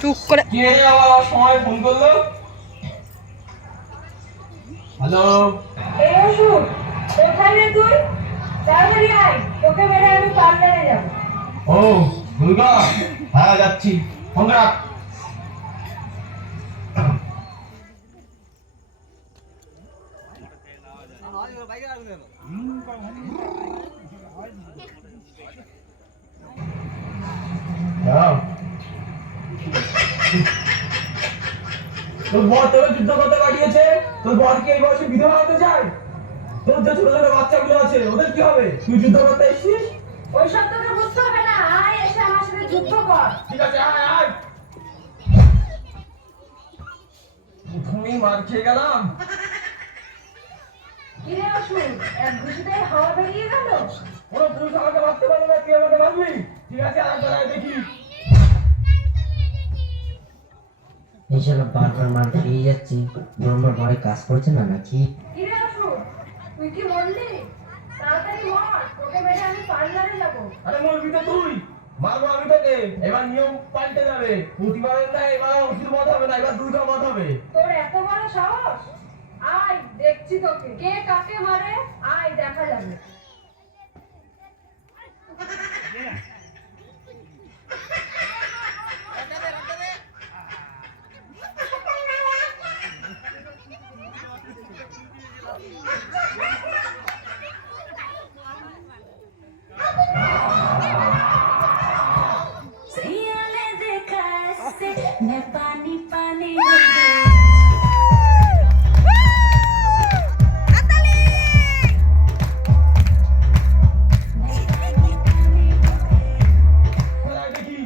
চুপ করে কে আবার সময় ফোন করলো? হ্যালো, এই অসুখ, কোথায় রে তুই? তাড়াতাড়ি আয়, তোকে মেরে আমি পার্লারে যাব। ও দুর্গা, হ্যাঁ যাচ্ছি, ফোন রাখ। দাঁড়াও। তোর বর তোকে যুদ্ধ করতে পাঠিয়েছে, তোর বর কি এই বয়সে বিধবা হতে চায়? তোর যে ছোট ছোট বাচ্চাগুলো আছে ওদের কি হবে? তুই যুদ্ধ করতে এসেছিস? ওইসব তোকে বুঝতে হবে না, আয় এসে আমার সাথে যুদ্ধ কর। ঠিক আছে, আয় আয়। প্রথমেই মার খেয়ে গেলাম। কি রে অসুখ, এক ঘুষিতেই হাওয়া বেরিয়ে গেল? কোনো পুরুষ আমাকে মারতে পারবে না, তুই আমাকে মারবি? ঠিক আছে, আর একবার আয় দেখি। এইসব বারবার মার খেয়ে যাচ্ছি, আমার ঘরে কাজ করছে না নাকি? কি রে অসুখ, তুই কি মরলি? তাড়াতাড়ি মর, তোকে মেরে আমি পার্লারে যাব। আরে মরবি তো তুই, মারবো আমি তোকে। এবার নিয়ম পাল্টে যাবে, প্রতিবারের না, এবার ওষুধ মত হবে না, এবার দুর্গা মত হবে। তোর এত বড় সাহস? আয় দেখছি তোকে, কে কাকে মারে, আয় দেখা যাবে। मैं पानी पानी আয় দেখি।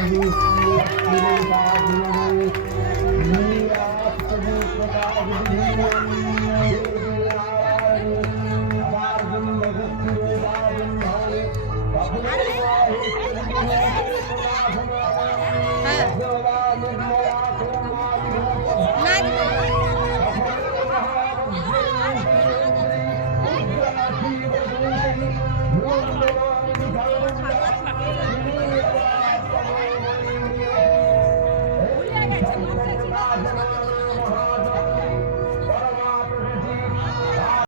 Thank you.